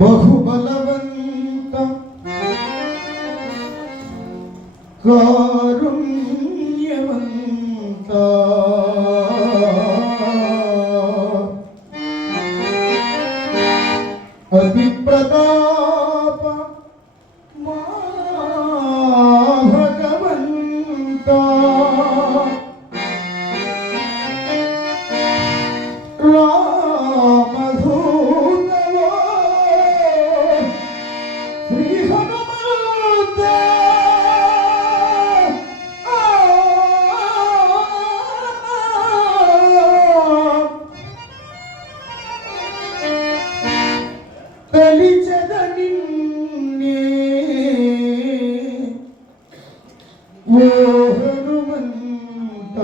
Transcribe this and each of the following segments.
బహుబలవంత కారుణ్యవంత అతి ప్రతాప మా భగవంత రామధూతవో శ్రీ హనుమంత తలిచద నిన్నే ఓ హనుమంత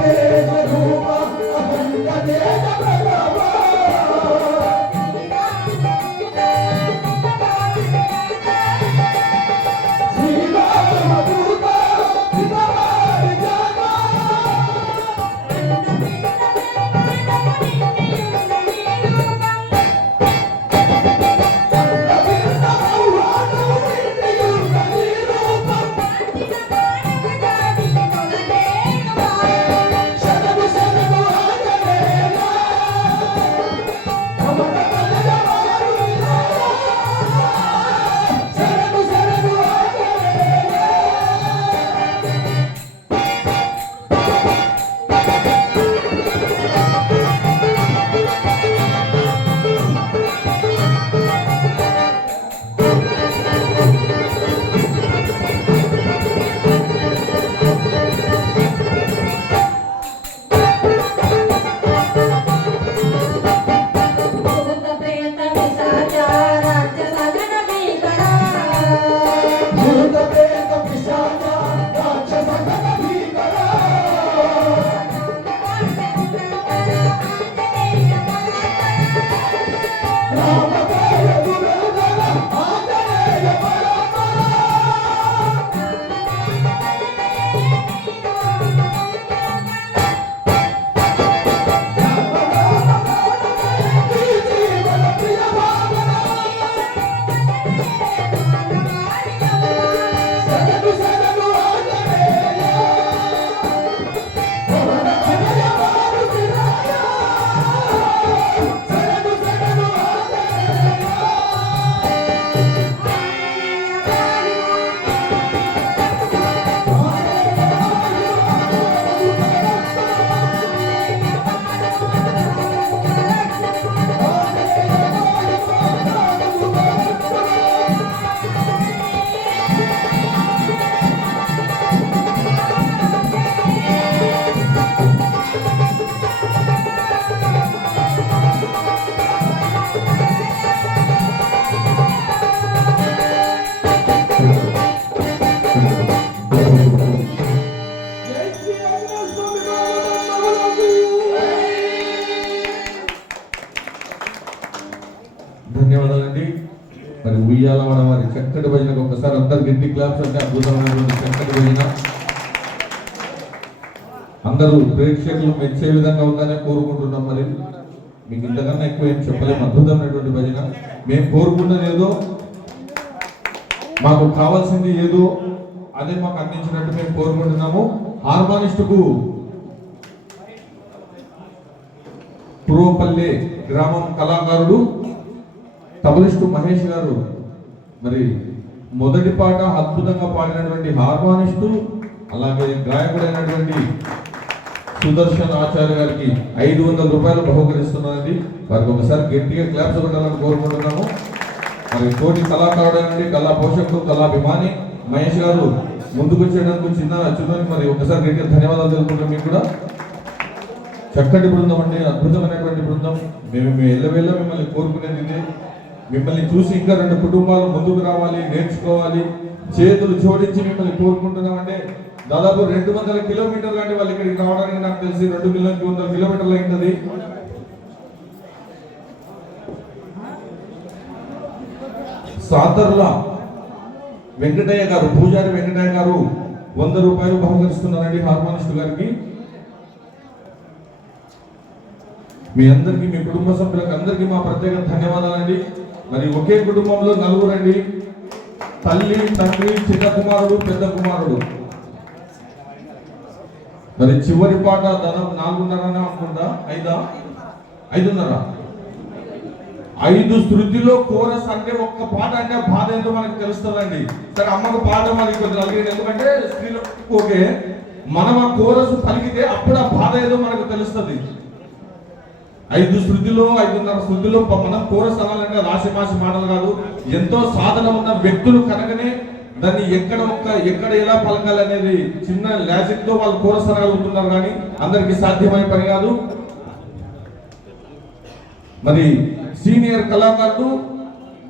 తేజ రూప అఖండ తేజ ప్రభావ ధన్యవాదాలండి. మరి ఉయ్యాలవాడ వారి చక్కటి భజనకు ఒకసారి అందరు గట్టి క్లాప్స్ అంటే అద్భుతమైనటువంటి చక్కటి భజన. అందరూ ప్రేక్షకులు మెచ్చే విధంగా ఉందని కోరుకుంటున్నాం. మరి మీకు ఇంతకన్నా ఎక్కువ ఏం చెప్పలేము. అద్భుతమైనటువంటి భజన. మేము కోరుకున్నది ఏదో, మాకు కావాల్సింది ఏదో అదే మాకు అందించినట్టు మేము కోరుకుంటున్నాము. హార్మోనిస్టుకు పూర్వపల్లి గ్రామం కళాకారుడు తబలిస్టు మహేష్ గారు మరి మొదటి పాట అద్భుతంగా పాడినటువంటి హార్మోనిస్టు, అలాగే గాయకుడైనటువంటి సుదర్శన్ ఆచార్య గారికి 500 రూపాయలు బహుకరిస్తున్నారండి. వారికి ఒకసారి గట్టిగా క్లాప్స్ కొట్టాలని కోరుకుంటున్నాము. మరి తోటి కళాకారుడైనండి, కళా పోషకుడు, కళాభిమాని మహేష్ గారు ముందుకు వచ్చేటందుకు చిన్న మరి ఒకసారి గట్టిగా ధన్యవాదాలు తెలుపుకుంటాం. మీకు కూడా చక్కటి బృందం అండి, అద్భుతమైనటువంటి బృందం. మేము ఎల్లవేళ్ళ మిమ్మల్ని కోరుకునేది ఇదే. మిమ్మల్ని చూసి ఇంకా 2 కుటుంబాలు ముందుకు రావాలి, నేర్చుకోవాలి, చేతులు జోడించి మిమ్మల్ని కోరుకుంటున్నామంటే దాదాపు 200 కిలోమీటర్లు అంటే వాళ్ళు ఇక్కడికి రావడానికి నాకు తెలిసి 200 కిలోమీటర్లు అయింది. సాతర్ల వెంకటయ్య గారు, పూజారి వెంకటయ్య గారు 100 రూపాయలు బహుకరిస్తున్నారండి హార్మోనిస్ట్ గారికి. మీ అందరికీ, మీ కుటుంబ సభ్యులకు అందరికీ మా ప్రత్యేక ధన్యవాదాలండి. మరి ఒకే కుటుంబంలో 4 అండి, తల్లి, తండ్రి, చిన్న కుమారుడు, పెద్ద కుమారుడు. మరి చివరి పాట దాదాపు 4:30 అనుకుంటా, 5:30 5 శృతిలో కోరస్ అంటే ఒక్క పాట అంటే బాధ ఏంటో మనకు తెలుస్తుందండి. సరే అమ్మకు పాట మనకి కొంచెం అలిగేది, ఎందుకంటే స్త్రీలు ఓకే, మనం ఆ కోరస్ పలికితే అప్పుడు ఆ బాధ ఏదో మనకు తెలుస్తుంది. 5 శృతిలో 5:30 శృతిలో మనం కోరస్ అనాలంటే రాశిమాసి మాటలు కాదు. ఎంతో సాధన ఉన్న వ్యక్తులు కనుకనే దాన్ని ఎక్కడ ఎలా పలకాలి అనేది చిన్న లాజిక్ తో వాళ్ళు కోరస్ అనగలుగుతున్నారు, కానీ అందరికి సాధ్యమైన పని కాదు. మరి సీనియర్ కళాకారులు,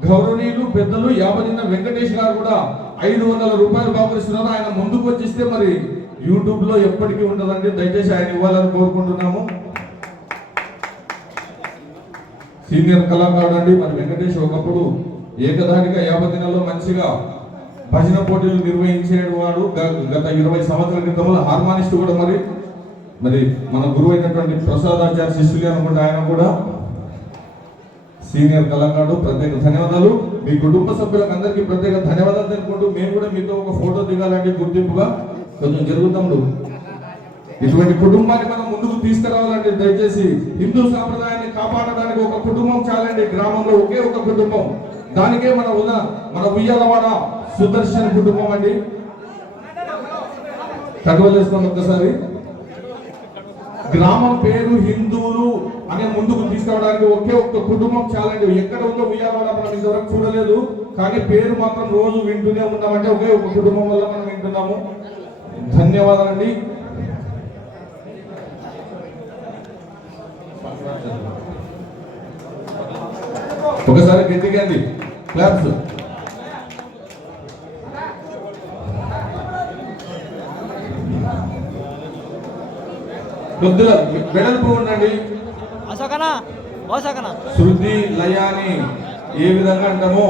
గౌరవనీయులు, పెద్దలు యావజిన్న వెంకటేష్ గారు కూడా 500 రూపాయలు బహుకరిస్తున్నారు. ఆయన ముందుకు వచ్చిస్తే మరి యూట్యూబ్ లో ఎప్పటికీ ఉంటుందండి. దయచేసి ఆయన ఇవ్వాలని కోరుకుంటున్నాము. సీనియర్ కళాకారుడు అండి మరి వెంకటేష్. ఒకప్పుడు ఏకదానిగా 50 దినాల్లో మంచిగా భజన పోటీలు నిర్వహించేవాడు. గత 20 సంవత్సరాల క్రితంలో హార్మానిస్ట్ కూడా మరి మన గురువు అయినటువంటి ప్రసాదాచార్య శిష్యులు అనుకుంటే ఆయన కూడా సీనియర్ కళాకారుడు. ప్రత్యేక ధన్యవాదాలు. మీ కుటుంబ సభ్యులకు అందరికీ ప్రత్యేక ధన్యవాదాలు తెలుపుకుంటూ మేము కూడా మీతో ఒక ఫోటో దిగాలంటే గుర్తింపుగా కొంచెం జరుగుతాము. ఇటువంటి కుటుంబాన్ని మనం ముందుకు తీసుకురావాలంటే దయచేసి హిందూ సాంప్రదాయాన్ని కాపాడడానికి ఒక కుటుంబం చాలండి. గ్రామంలో ఒకే ఒక కుటుంబం. దానికే మన ఉయ్యాలవాడ సుదర్శన్ కుటుంబం అండి. కడవలేసుకొని ఒక్కసారి గ్రామం పేరు హిందువులు అనే ముందుకు తీసుకురావడానికి ఒకే ఒక్క కుటుంబం చాలండి. ఎక్కడ ఉందో ఉయ్యాలవాడ మనం ఇంతవరకు చూడలేదు, కానీ పేరు మాత్రం రోజు వింటూనే ఉన్నామంటే ఒకే ఒక కుటుంబం వల్ల మనం వింటున్నాము. ధన్యవాదాలండి. ఒకసారి గట్టిగా అండి క్లాప్స్. కొద్దిగా వెడల్పు ఉండండి. శృతి లయాని ఏ విధంగా అంటామో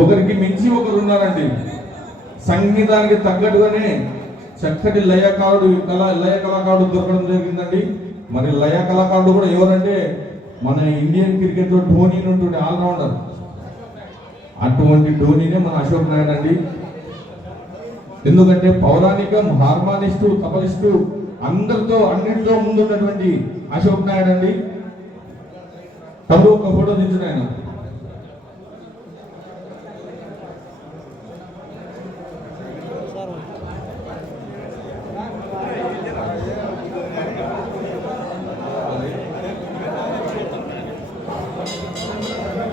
ఒకరికి మించి ఒకరు ఉన్నారండి. సంగీతానికి తగ్గట్టుగానే చక్కటి లయ కళాకారుడు దొరకడం జరిగిందండి. మరి లయ కళాకారుడు కూడా ఎవరంటే మన ఇండియన్ క్రికెట్ లో ధోని ఉంటుండే ఆల్రౌండర్. అటువంటి ధోనినే మన అశోక్ నాయుడు అండి. ఎందుకంటే పౌరాణికం, హార్మానిస్టు, తబలిస్టు అందరితో అన్నింటితో ముందున్నటువంటి అశోక్ నాయుడు అండి. తమ్ముడు ఒక ఫోటో దించిన ఆయన.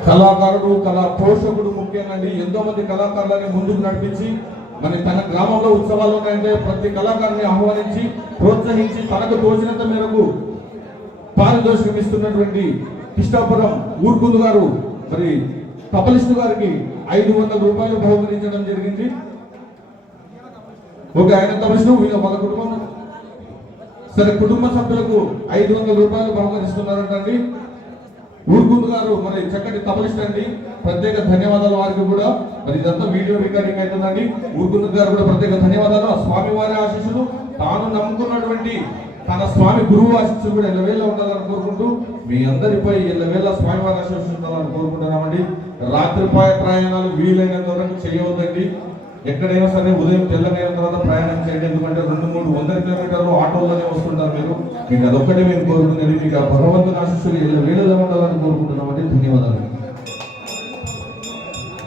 కళాకారుడు, కళా పోషకుడు ముఖ్యంగా అండి. ఎంతో మంది కళాకారులని ముందుకు నడిపించి మరి తన గ్రామంలో ఉత్సవాలు ఉన్నాయంటే ప్రతి కళాకారుని ఆహ్వానించి ప్రోత్సహించి తనకు తోచినంత మేరకు పారితోషికం ఇస్తున్నటువంటి కృష్ణాపురం ఊర్కుందు గారు మరి తపలిస్టు గారికి 500 రూపాయలు బహుకరించడం జరిగింది. ఆయన తపలిస్టు వాళ్ళ కుటుంబం సరే కుటుంబ సభ్యులకు 500 రూపాయలు బహుకరిస్తున్నారంటండి. ఊర్కుందు గారు మరి చక్కటి తపలిస్ట్ అండి. ప్రత్యేక ధన్యవాదాలు వారికి కూడా. మరి ఇదంతా వీడియో రికార్డింగ్ అవుతుందండి. ఊర్కుందు గారు కూడా ప్రత్యేక ధన్యవాదాలు. ఆ స్వామి వారి ఆశీస్సులు, తాను నమ్ముకున్నటువంటి తన స్వామి గురువు ఆశీస్సులు కూడా ఎల్లవేళ ఉండాలని కోరుకుంటూ మీ అందరిపై ఎల్లవేళ స్వామి వారి ఆశీస్సులు ఉండాలని కోరుకుంటున్నామండి. రాత్రి ప్రయాణాలు వీలైనంత వరకు చేయవద్దండి. ఎక్కడైనా సరే ఉదయం తెల్లమైన తర్వాత ప్రయాణం చేయండి. ఎందుకంటే 200-300 కిలోమీటర్లు ఆటోలోనే వస్తుంటారు మీరు. మీకు అదొక్కటే మేము కోరుకునేది. మీకు ఆ భగవంతుని ఆశీస్సులు వేళలో ఉండాలని కోరుకుంటున్నామండి. ధన్యవాదాలు.